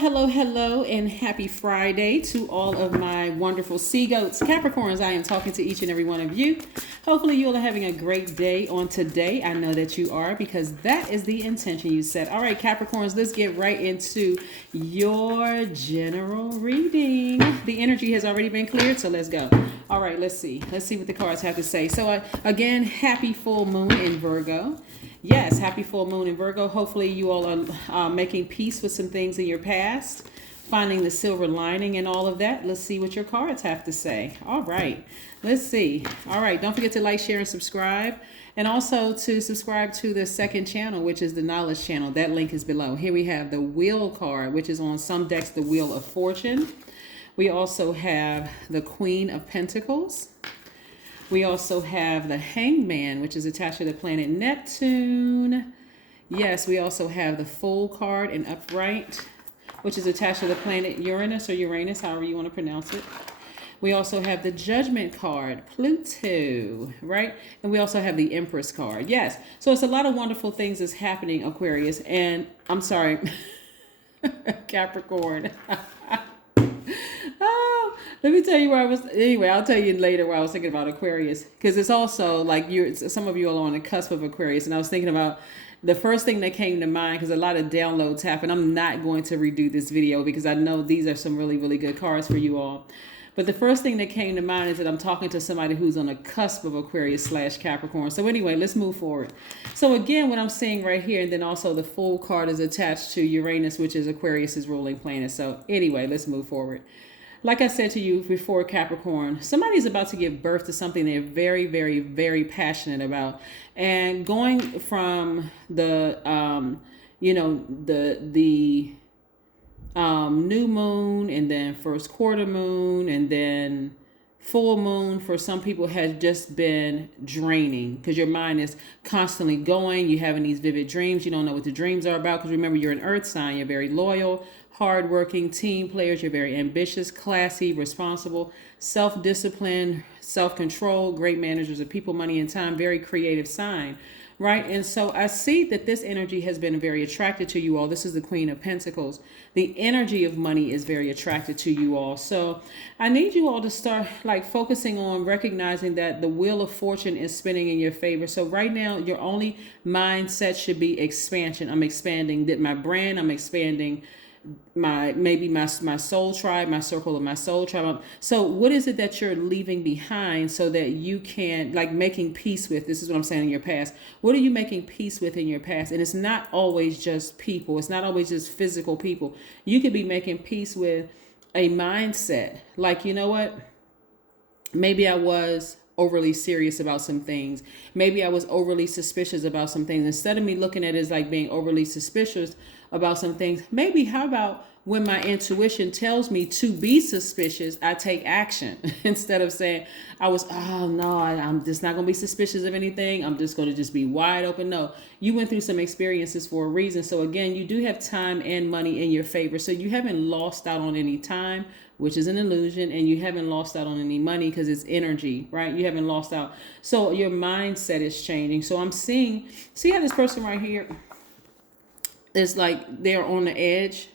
Hello, and happy Friday to all of my wonderful sea goats, Capricorns. I am talking to each and every one of you. Hopefully, you all are having a great day on today. I know that you are because that is the intention you set. All right, Capricorns, let's get right into your general reading. The energy has already been cleared, so let's go. All right, let's see. Let's see what the cards have to say. So, again, happy full moon in Virgo. Yes, happy full moon in Virgo. Hopefully you all are making peace with some things in your past, finding the silver lining and all of that. Let's see what your cards have to say. All right, let's see. All right, don't forget to like, share, and subscribe. And also to subscribe to the second channel, which is the Knowledge channel. That link is below. Here we have the Wheel card, which is on some decks the Wheel of Fortune. We also have the Queen of Pentacles. We also have the Hangman, which is attached to the planet Neptune. Yes, we also have the Fool card in upright, which is attached to the planet Uranus or Uranus, however you want to pronounce it. We also have the Judgment card, Pluto, right? And we also have the Empress card. Yes, so it's a lot of wonderful things that's happening, Aquarius. And I'm sorry, Capricorn. Let me tell you where I was. Anyway, I'll tell you later where I was thinking about Aquarius, because it's also like some of you are on the cusp of Aquarius, and I was thinking about the first thing that came to mind because a lot of downloads happen. I'm not going to redo this video because I know these are some really, really good cards for you all. But the first thing that came to mind is that I'm talking to somebody who's on the cusp of Aquarius / Capricorn. So anyway, let's move forward. So again, what I'm seeing right here, and then also the Fool card is attached to Uranus, which is Aquarius's ruling planet. So anyway, let's move forward. Like I said to you before, Capricorn, somebody's about to give birth to something they're very, very, very passionate about. And going from the, new moon and then first quarter moon and then full moon for some people has just been draining because your mind is constantly going. You're having these vivid dreams. You don't know what the dreams are about because remember, you're an earth sign. You're very loyal, hardworking team players. You're very ambitious, classy, responsible, self-disciplined, self-control, great managers of people, money, and time. Very creative sign, right? And so I see that this energy has been very attracted to you all. This is the Queen of Pentacles. The energy of money is very attracted to you all. So I need you all to start like focusing on recognizing that the Wheel of Fortune is spinning in your favor. So right now, your only mindset should be expansion. I'm expanding my brand. I'm expanding my soul tribe, my circle of my soul tribe. So what is it that you're leaving behind so that you can like making peace with? This is what I'm saying in your past. What are you making peace with in your past? And it's not always just people. It's not always just physical people. You could be making peace with a mindset. Like, you know what? Maybe I was overly serious about some things. Maybe I was overly suspicious about some things. Instead of me looking at it as like being overly suspicious about some things, maybe how about when my intuition tells me to be suspicious, I take action instead of saying I'm just not going to be suspicious of anything. I'm just going to just be wide open. No, you went through some experiences for a reason. So again, you do have time and money in your favor. So you haven't lost out on any time, which is an illusion, and you haven't lost out on any money because it's energy, right? You haven't lost out. So your mindset is changing. So I'm see how this person right here is like they're on the edge.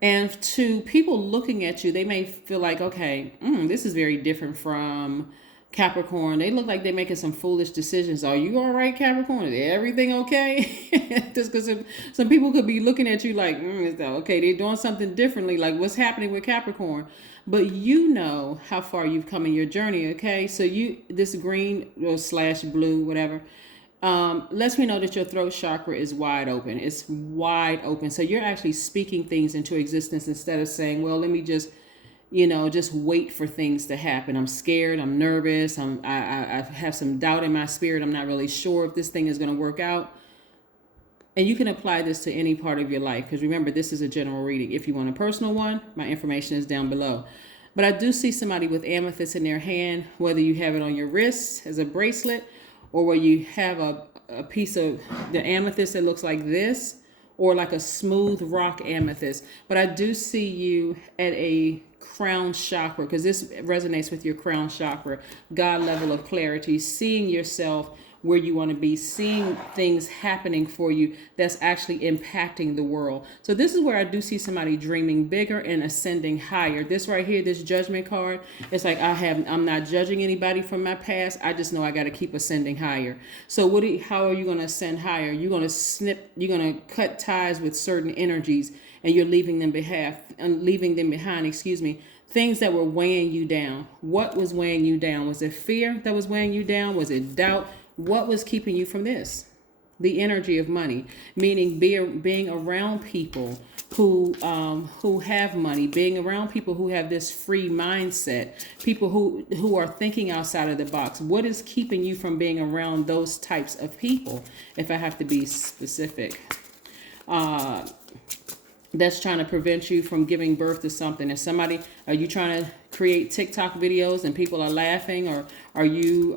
And to people looking at you, they may feel like, okay, this is very different from Capricorn. They look like they're making some foolish decisions. Are you all right, Capricorn? Is everything okay? Just because some people could be looking at you like, is that okay? They're doing something differently. Like what's happening with Capricorn? But you know how far you've come in your journey, okay? So this green or / blue, whatever, lets me know that your throat chakra is wide open. It's wide open. So you're actually speaking things into existence instead of saying, well, let me just wait for things to happen. I'm scared. I'm nervous. I have some doubt in my spirit. I'm not really sure if this thing is going to work out. And you can apply this to any part of your life. Because remember, this is a general reading. If you want a personal one, my information is down below. But I do see somebody with amethyst in their hand, whether you have it on your wrist as a bracelet or where you have a piece of the amethyst that looks like this or like a smooth rock amethyst. But I do see you at a crown chakra, because this resonates with your crown chakra, God level of clarity, seeing yourself where you want to be, seeing things happening for you that's actually impacting the world. So this is where I do see somebody dreaming bigger and ascending higher. This right here, this judgment card, it's like I'm not judging anybody from my past. I just know I got to keep ascending higher. So how are you going to ascend higher? You're going to cut ties with certain energies, and you're leaving them behind, things that were weighing you down. What was weighing you down? Was it fear that was weighing you down? Was it doubt? What was keeping you from this? The energy of money, meaning being around people who have money, being around people who have this free mindset, people who are thinking outside of the box. What is keeping you from being around those types of people? If I have to be specific. That's trying to prevent you from giving birth to something. Are you trying to create TikTok videos and people are laughing, or are you,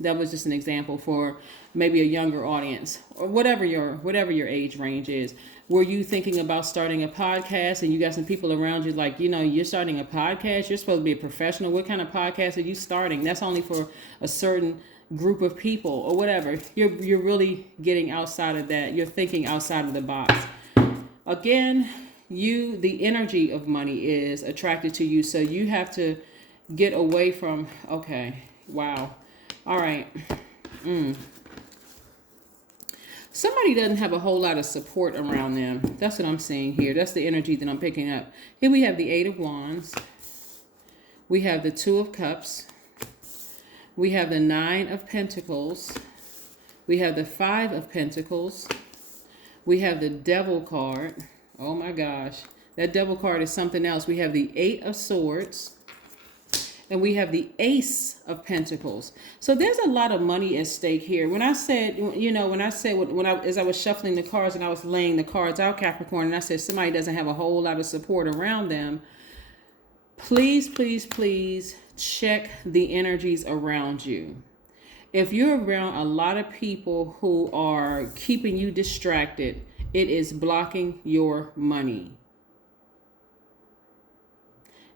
that was just an example for maybe a younger audience, or whatever your age range is. Were you thinking about starting a podcast and you got some people around you like, you're starting a podcast, you're supposed to be a professional. What kind of podcast are you starting? That's only for a certain group of people or whatever. You're really getting outside of that. You're thinking outside of the box. Again, the energy of money is attracted to you. So you have to get away from, okay, wow. All right. Somebody doesn't have a whole lot of support around them. That's what I'm seeing here. That's the energy that I'm picking up. Here we have the 8 of Wands. We have the 2 of Cups. We have the 9 of Pentacles. We have the 5 of Pentacles. We have the Devil card. Oh my gosh. That Devil card is something else. We have the 8 of Swords. And we have the Ace of Pentacles. So there's a lot of money at stake here. When I said, as I was shuffling the cards and I was laying the cards out, Capricorn, and I said somebody doesn't have a whole lot of support around them, please, please, please check the energies around you. If you're around a lot of people who are keeping you distracted, it is blocking your money.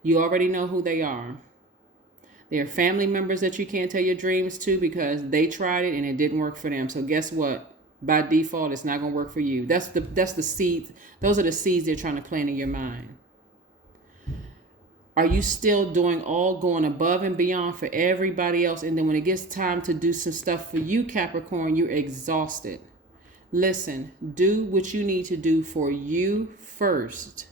You already know who they are. They're family members that you can't tell your dreams to because they tried it and it didn't work for them. So guess what? By default, it's not going to work for you. That's the seed. Those are the seeds they're trying to plant in your mind. Are you still going above and beyond for everybody else? And then when it gets time to do some stuff for you, Capricorn, you're exhausted. Listen, do what you need to do for you first.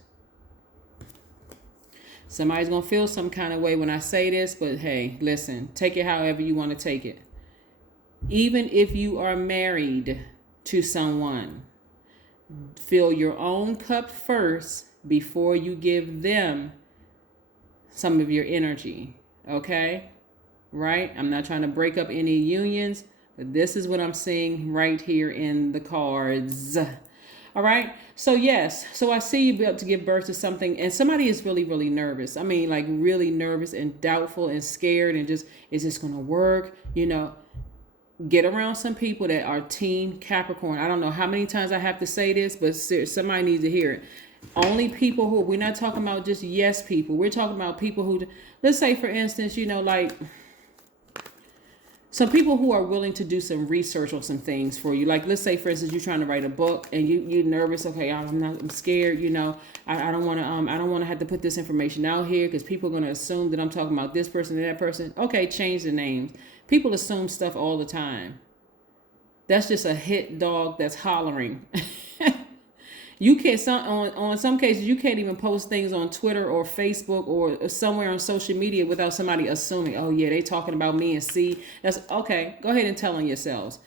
Somebody's going to feel some kind of way when I say this, but hey, listen, take it however you want to take it. Even if you are married to someone, fill your own cup first before you give them some of your energy, okay? Right? I'm not trying to break up any unions, but this is what I'm seeing right here in the cards. All right? So yes, so I see you be able to give birth to something, and somebody is really, really nervous. I mean, like really nervous and doubtful and scared and just, is this going to work? Get around some people that are Team Capricorn. I don't know how many times I have to say this, but somebody needs to hear it. Only people who, we're not talking about just yes people. We're talking about people who, let's say for instance, like some people who are willing to do some research on some things for you. Like let's say for instance, you're trying to write a book and you're nervous. Okay, I'm scared. I don't want to have to put this information out here because people are going to assume that I'm talking about this person and that person. Okay, change the names. People assume stuff all the time. That's just a hit dog that's hollering. You can't, on some cases, you can't even post things on Twitter or Facebook or somewhere on social media without somebody assuming, oh yeah, they talking about me and see. That's okay. Go ahead and tell on yourselves.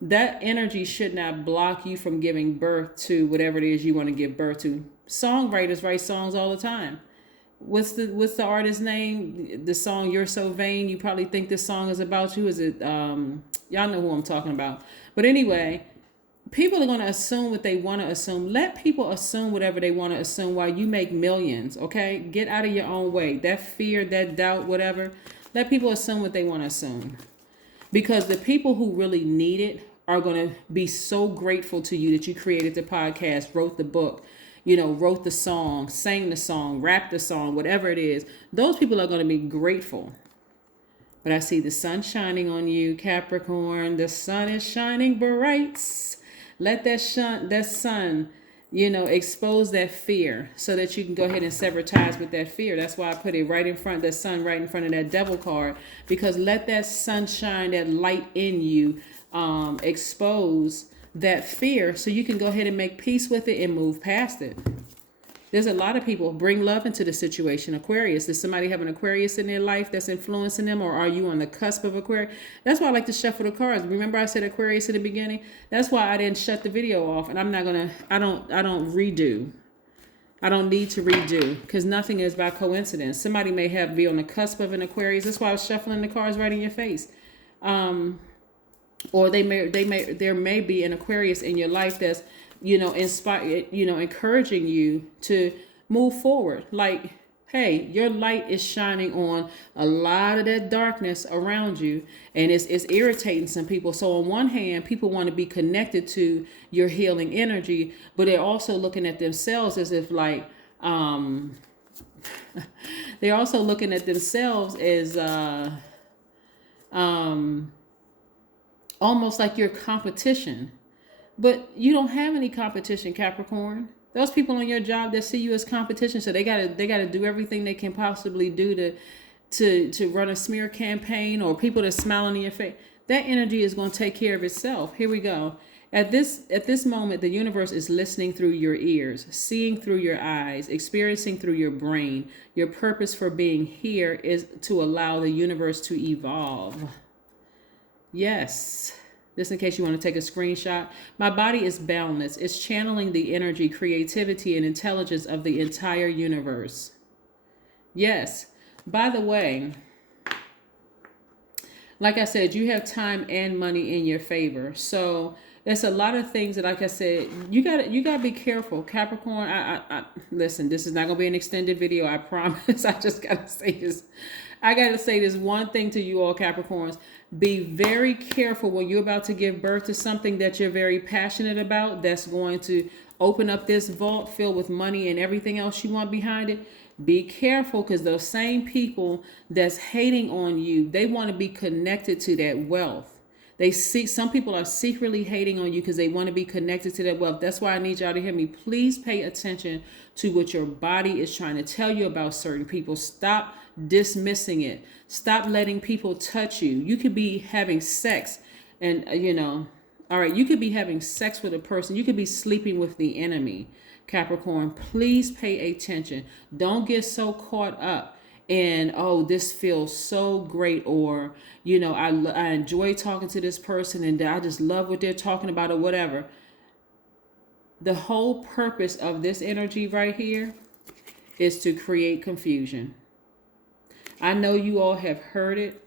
That energy should not block you from giving birth to whatever it is you want to give birth to. Songwriters write songs all the time. What's the artist's name? The song "You're So Vain." You probably think this song is about you. Is it? Y'all know who I'm talking about. But anyway. People are going to assume what they want to assume. Let people assume whatever they want to assume while you make millions, okay? Get out of your own way. That fear, that doubt, whatever. Let people assume what they want to assume. Because the people who really need it are going to be so grateful to you that you created the podcast, wrote the book, wrote the song, sang the song, rapped the song, whatever it is. Those people are going to be grateful But I see the sun shining on you, Capricorn. The sun is shining bright. Let that sun, expose that fear so that you can go ahead and sever ties with that fear. That's why I put it right in front, the sun right in front of that devil card, because let that sunshine, that light in you, expose that fear so you can go ahead and make peace with it and move past it. There's a lot of people. Bring love into the situation. Aquarius. Does somebody have an Aquarius in their life that's influencing them, or are you on the cusp of Aquarius? That's why I like to shuffle the cards. Remember I said Aquarius in the beginning? That's why I didn't shut the video off, and I'm not gonna. I don't redo. I don't need to redo because nothing is by coincidence. Somebody may be on the cusp of an Aquarius. That's why I was shuffling the cards right in your face. Or there may be an Aquarius in your life that's encouraging you to move forward. Like, hey, your light is shining on a lot of that darkness around you, and it's irritating some people. So on one hand, people want to be connected to your healing energy, but they're also looking at themselves as if like, they're also looking at themselves as, almost like your competition. But you don't have any competition, Capricorn. Those people on your job that see you as competition, so they gotta do everything they can possibly do to run a smear campaign, or people that smiling in your face. That energy is going to take care of itself. Here we go. At this moment, the universe is listening through your ears, seeing through your eyes, experiencing through your brain. Your purpose for being here is to allow the universe to evolve. Yes. Just in case you want to take a screenshot. My body is boundless. It's channeling the energy, creativity, and intelligence of the entire universe. Yes. By the way, like I said, you have time and money in your favor. So there's a lot of things that, like I said, you gotta be careful, Capricorn. I listen. This is not gonna be an extended video. I promise. I just gotta say this. I gotta say this one thing to you all, Capricorns. Be very careful when you're about to give birth to something that you're very passionate about, that's going to open up this vault filled with money and everything else you want behind it. Be careful, because those same people that's hating on you, they want to be connected to that wealth. Some people are secretly hating on you because they want to be connected to that wealth. That's why I need y'all to hear me. Please pay attention to what your body is trying to tell you about certain people. Stop dismissing it. Stop letting people touch you. You could be having sex and, all right, you could be having sex with a person. You could be sleeping with the enemy. Capricorn, please pay attention. Don't get so caught up in, oh, this feels so great, or, I enjoy talking to this person and I just love what they're talking about, or whatever. The whole purpose of this energy right here is to create confusion. I know you all have heard it.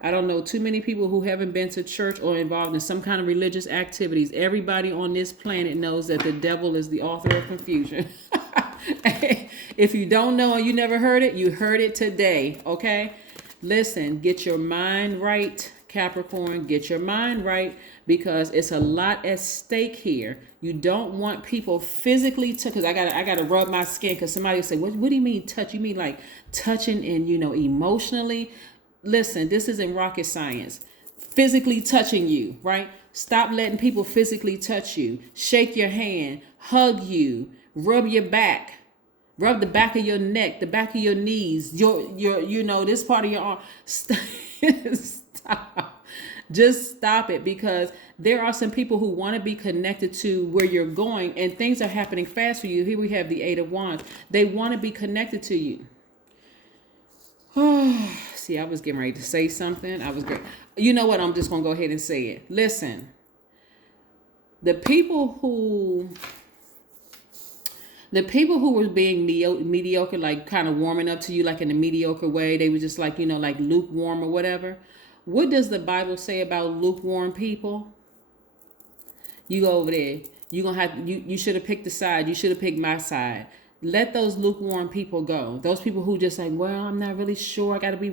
I don't know too many people who haven't been to church or involved in some kind of religious activities. Everybody on this planet knows that the devil is the author of confusion. If you don't know and you never heard it, you heard it today, okay? Listen, get your mind right, Capricorn. Get your mind right, because it's a lot at stake here. You don't want people physically to, because I gotta rub my skin, because somebody will say, what do you mean touch? You mean like touching and, emotionally? Listen, this isn't rocket science. Physically touching you, right? Stop letting people physically touch you. Shake your hand, hug you, rub your back, rub the back of your neck, the back of your knees, your this part of your arm. Stop. Just stop it, because there are some people who want to be connected to where you're going, and things are happening fast for you. Here we have the Eight of Wands. They want to be connected to you. See, I was getting ready to say something. I was great. You know what? I'm just going to go ahead and say it. Listen, the people who were being mediocre, like kind of warming up to you, like in a mediocre way, they were just like, like lukewarm or whatever. What does the Bible say about lukewarm people? You go over there. You should have picked the side. You should have picked my side. Let those lukewarm people go. Those people who just like, well, I'm not really sure. I gotta be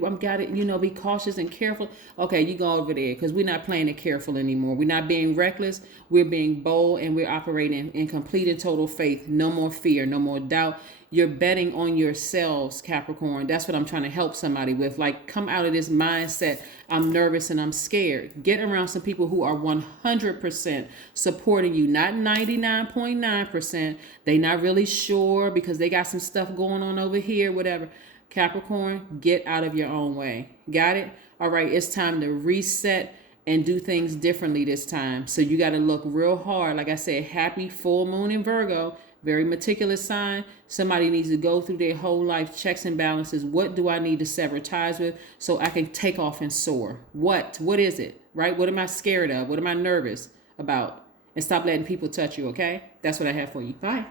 cautious and careful. Okay, you go over there, because we're not playing it careful anymore. We're not being reckless. We're being bold, and we're operating in complete and total faith. No more fear, no more doubt. you're betting on yourselves, Capricorn. That's what I'm trying to help somebody with. Like, come out of this mindset, I'm nervous and I'm scared. Get around some people who are 100% supporting you, not 99.9%. They not really sure because they got some stuff going on over here, whatever. Capricorn, get out of your own way. Got it? All right, it's time to reset and do things differently this time. So you got to look real hard. Like I said, happy full moon in Virgo, very meticulous sign. Somebody needs to go through their whole life checks and balances. What do I need to sever ties with so I can take off and soar? What is it, right? What am I scared of? What am I nervous about? And stop letting people touch you, okay? That's what I have for you. Bye.